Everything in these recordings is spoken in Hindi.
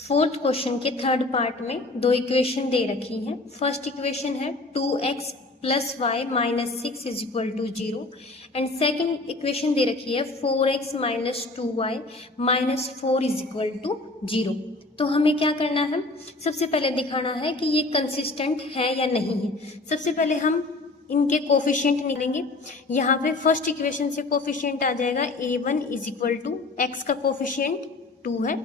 फोर्थ क्वेश्चन के थर्ड पार्ट में दो इक्वेशन दे रखी हैं। फर्स्ट इक्वेशन है 2x plus Y minus 6 is equal to 0 and second equation दे रखी है 4x minus 2y minus 4 is equal to 0। तो हमें क्या करना है, सबसे पहले दिखाना है कि ये कंसिस्टेंट है या नहीं है। सबसे पहले हम इनके कोफिशिएंट निकालेंगे। यहाँ पे फर्स्ट इक्वेशन से कोफिशिएंट आ जाएगा a1 is equal to x का कोफिशिएंट 2 है,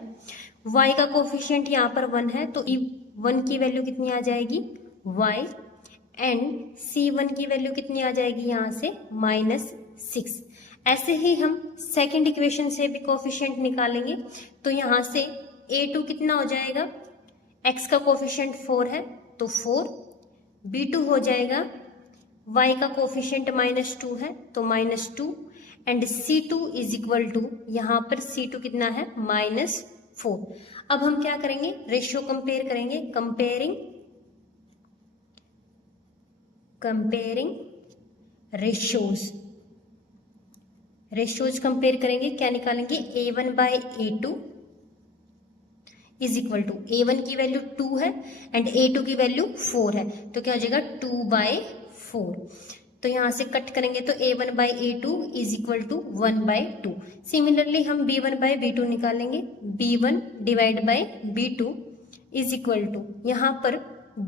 y का कोफिशिएंट यहाँ पर 1 है, तो e1 की वैल्यू कितनी आ जाएगी y एंड c1 की वैल्यू कितनी आ जाएगी यहाँ से -6। ऐसे ही हम सेकंड इक्वेशन से भी कोफिशिएंट निकालेंगे। तो यहाँ से a2 कितना हो जाएगा, x का कोफिशिएंट 4 है तो 4, b2 हो जाएगा y का कोफिशिएंट -2 है तो -2 and c2 is equal to, यहाँ पर c2 कितना है -4। अब हम क्या करेंगे, रेशियो कंपेयर करेंगे। कंपेयरिंग रेशियोज कंपेयर करेंगे। क्या निकालेंगे, a1 by a2 is equal to, a1 की वैल्यू 2 है एंड a2 की वैल्यू 4 है, तो क्या हो जाएगा 2/4। तो यहां से कट करेंगे तो a1 by a2 is equal to 1/2। Similarly हम b1 बाई b2 निकालेंगे। b1 divide by b2 is equal to, यहाँ पर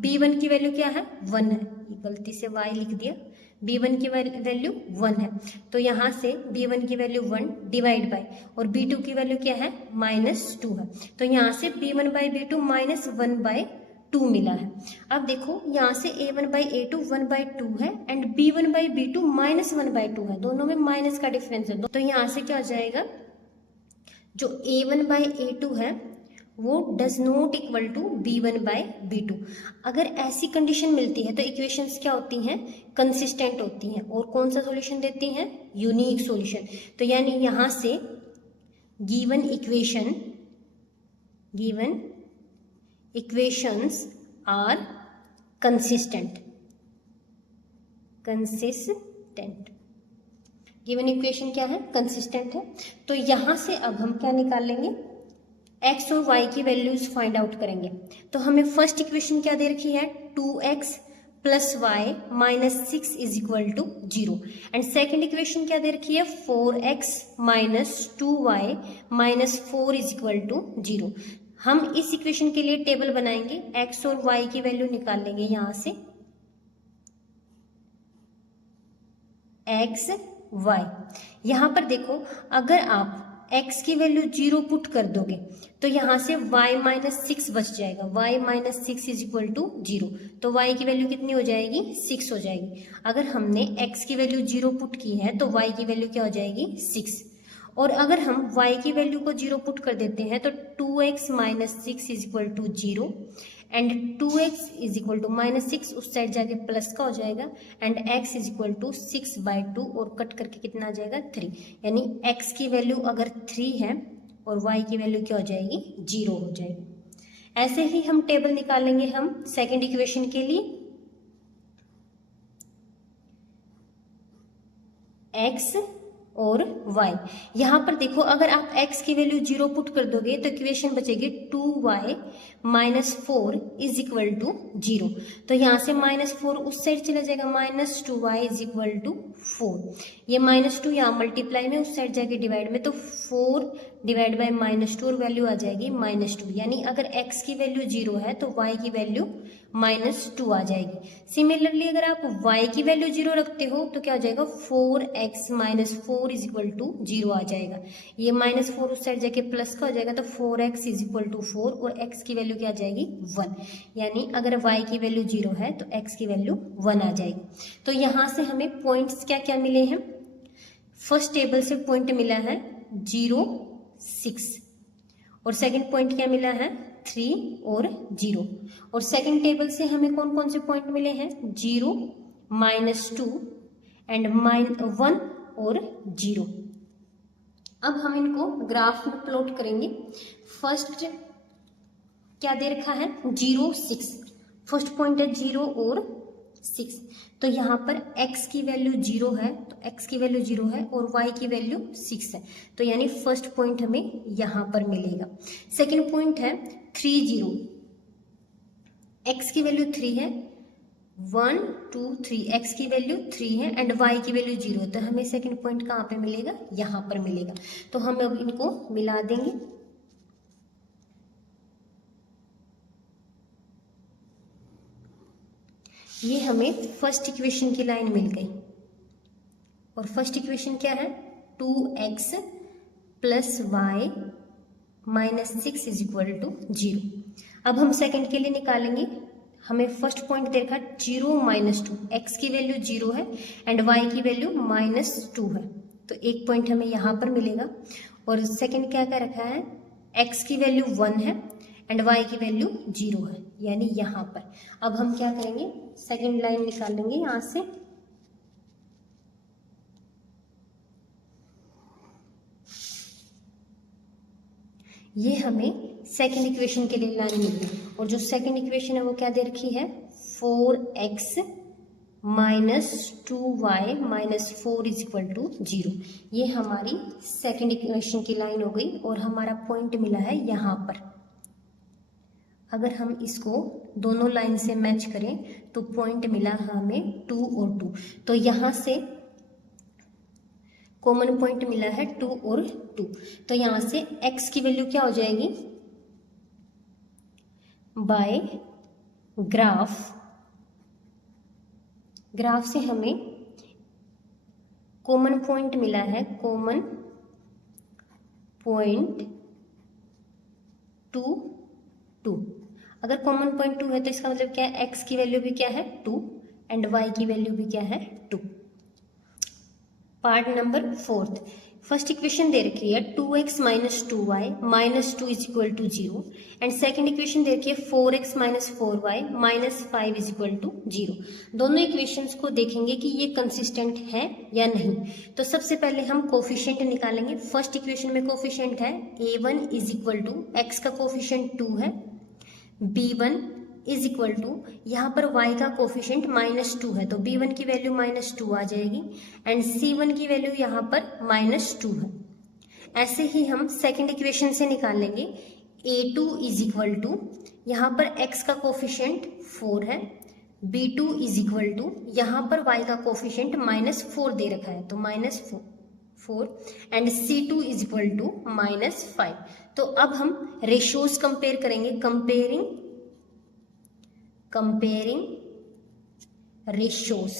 b1 की वैल्यू क्या है 1 है, गलती से y लिख दिया, b1 की वैल्यू 1 है, तो यहाँ से b1 की वैल्यू 1 डिवाइड बाई, और b2 की वैल्यू क्या है -2 है, तो यहाँ से b1 बाई b2 -1/2 मिला है। अब देखो यहाँ से a1 बाई a2 1/2 है एंड b1 बाई b2 -1/2 है, दोनों में माइनस का डिफरेंस है, तो यहाँ से क्या हो जाएगा, जो a1 बाई a2 है वो does not equal to b1 by b2। अगर ऐसी कंडीशन मिलती है तो इक्वेशंस क्या होती हैं, कंसिस्टेंट होती हैं, और कौन सा सॉल्यूशन देती हैं, यूनिक सॉल्यूशन। तो यानी यहां से given equations are consistent. Given equation क्या है, कंसिस्टेंट है। तो यहां से अब हम क्या निकाल लेंगे, x और y की वैल्यूज फाइंड आउट करेंगे। तो हमें फर्स्ट इक्वेशन क्या दे रखी है, 2x plus Y minus 6 is equal to 0 and second equation क्या दे रखी है, 4x minus 2y minus 4 is equal to 0। हम इस इक्वेशन के लिए टेबल बनाएंगे, x और y की वैल्यू निकाल लेंगे यहां से, x y। यहां पर देखो अगर आप x की वैल्यू 0 पुट कर दोगे तो यहां से y माइनस 6 बच जाएगा, y minus 6 is equal to 0, तो y की वैल्यू कितनी हो जाएगी, 6 हो जाएगी। अगर हमने x की वैल्यू 0 पुट की है तो y की वैल्यू क्या हो जाएगी 6, और अगर हम y की वैल्यू को 0 पुट कर देते हैं तो 2x minus 6 is equal to 0 and 2x is equal to -6, उस साइड जाके प्लस का हो जाएगा and x is equal to 6/2 और कट करके कितना आ जाएगा 3, यानी x की वैल्यू अगर 3 है और y की वैल्यू क्या हो जाएगी 0 हो जाएगी। ऐसे ही हम टेबल निकालेंगे हम सेकंड इक्वेशन के लिए, x और y। यहां पर देखो अगर आप x की वैल्यू 0 पुट कर दोगे तो इक्वेशन बचेगी 2y minus 4 is equal to 0, तो यहां से -4 उस साइड चला जाएगा, -2y इज इक्वल टू 4, ये -2 यहाँ मल्टीप्लाई में, उस साइड जाके डिवाइड में, तो 4 डिवाइड बाई -2 और वैल्यू आ जाएगी -2, यानी अगर x की वैल्यू 0 है तो y की वैल्यू -2 आ जाएगी। सिमिलरली अगर आप y की वैल्यू 0 रखते हो तो क्या हो जाएगा, 4x minus 4 is equal to 0 आ जाएगा, ये -4 उस साइड जाके प्लस का हो जाएगा, तो 4x इज इक्वल टू 4 और x की वैल्यू क्या आ जाएगी 1, यानी अगर y की वैल्यू 0 है तो x की वैल्यू 1 आ जाएगी। तो यहां से हमें पॉइंट्स क्या क्या मिले हैं, फर्स्ट टेबल से पॉइंट मिला है 0 6 और सेकंड पॉइंट क्या मिला है 3 और 0, और सेकंड टेबल से हमें कौन कौन से पॉइंट मिले हैं, 0 -2 एंड -1 और 0। अब हम इनको ग्राफ में प्लॉट करेंगे। फर्स्ट क्या दे रखा है 0 6, फर्स्ट पॉइंट है 0 और 6। तो यहाँ पर x की वैल्यू 0 है, तो x की वैल्यू 0 है और y की वैल्यू 6 है, तो यानी फर्स्ट पॉइंट हमें यहाँ पर मिलेगा। सेकंड पॉइंट है 3 0, x की वैल्यू 3 है, 1 2 3, x की वैल्यू 3 है एंड y की वैल्यू 0 है, तो हमें सेकंड पॉइंट कहाँ पे मिलेगा, यहाँ पर मिलेगा। तो हम अब इनको मिला देंगे। ये हमें फर्स्ट इक्वेशन की लाइन मिल गई और फर्स्ट इक्वेशन क्या है, 2x plus Y minus 6 is equal to 0। अब हम सेकंड के लिए निकालेंगे। हमें फर्स्ट पॉइंट देखा 0 माइनस 2, एक्स की वैल्यू 0 है एंड वाई की वैल्यू -2 है, तो एक पॉइंट हमें यहाँ पर मिलेगा। और सेकंड क्या क्या रखा है, एक्स की वैल्यू 1 है एंड y की वैल्यू 0 है, यानी यहाँ पर। अब हम क्या करेंगे, सेकंड लाइन निकालेंगे यहाँ से। ये हमें सेकंड इक्वेशन के लिए लाइन मिली और जो सेकंड इक्वेशन है वो क्या दे रखी है, 4x minus 2y minus 4 is equal to 0। ये हमारी सेकंड इक्वेशन की लाइन हो गई और हमारा पॉइंट मिला है यहाँ पर। अगर हम इसको दोनों लाइन से मैच करें तो पॉइंट मिला हमें 2 और 2, तो यहाँ से कॉमन पॉइंट मिला है 2 और 2, तो यहाँ से x की वैल्यू क्या हो जाएगी, बाय ग्राफ से हमें कॉमन पॉइंट मिला है, कॉमन पॉइंट 2 2। अगर कॉमन पॉइंट 2 है तो इसका मतलब क्या है, x की वैल्यू भी क्या है 2 एंड y की वैल्यू भी क्या है 2। पार्ट नंबर 4, फर्स्ट इक्वेशन दे रखी है 2x minus 2y minus 2 is equal to 0 and second equation दे रखी है 4x minus 4y minus 5 is equal to 0। दोनों इक्वेशंस को देखेंगे कि ये कंसिस्टेंट है या नहीं। तो सबसे पहले हम कोफिशिएंट निकालेंगे। फर्स्ट इक्वेशन में कोफिशिएंट है a1 is equal to, x का कोफिशिएंट 2 है, b1 इज इक्वल टू, यहाँ पर y का कोफिशिएंट -2 है तो b1 की वैल्यू -2 आ जाएगी एंड c1 की वैल्यू यहाँ पर -2 है। ऐसे ही हम सेकंड इक्वेशन से निकाल लेंगे a2 इज इक्वल टू, यहाँ पर x का कोफिशिएंट 4 है, b2 इज इक्वल टू, यहाँ पर y का कोफिशिएंट -4 दे रखा है तो -4 and c2 is equal to -5। तो अब हम रेशियोज कंपेयर करेंगे, कंपेयरिंग रेशियोज।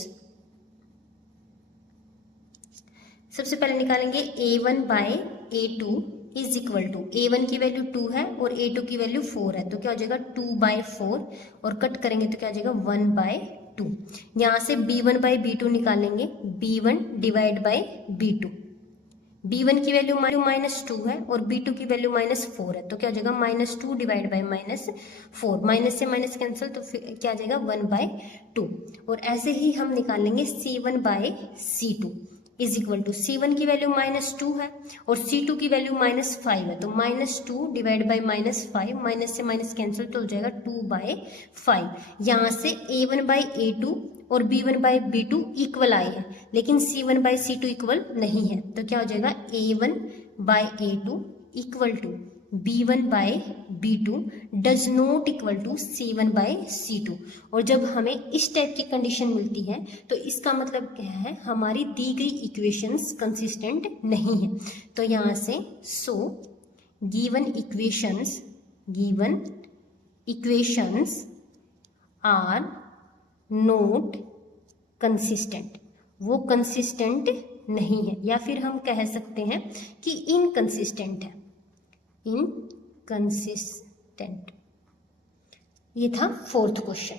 सबसे पहले निकालेंगे a1 by a2 is equal to, a1 की वैल्यू 2 है और a2 की वैल्यू 4 है तो क्या हो जाएगा 2/4 और कट करेंगे तो क्या हो जाएगा 1/2। यहाँ से b1 बाय b2 निकालेंगे, b1 divide by b2, b1 की वैल्यू -2 है और b2 की वैल्यू -4 है तो क्या हो जाएगा -2 डिवाइड बाय -4, माइनस से माइनस कैंसिल तो फिर क्या आ जाएगा 1/2। और ऐसे ही हम निकालेंगे c1 by c2 is equal to, c1 की वैल्यू -2 है और c2 की वैल्यू -5 है तो -2 डिवाइड बाय -5, माइनस से माइनस कैंसिल तो हो जाएगा 2/5। यहाँ से a1 बाय a2 और b1 बाय b2 इक्वल आए हैं लेकिन c1 बाय c2 इक्वल नहीं है तो क्या हो जाएगा a1 by a2 equal to b1 by b2 does not equal to c1 by c2। और जब हमें इस टाइप की कंडीशन मिलती है तो इसका मतलब क्या है, हमारी दी गई इक्वेशंस कंसिस्टेंट नहीं है। तो यहाँ से given equations are not consistent, वो कंसिस्टेंट नहीं है या फिर हम कह सकते हैं कि इनकंसिस्टेंट है, इनकंसिस्टेंट। ये था फोर्थ क्वेश्चन।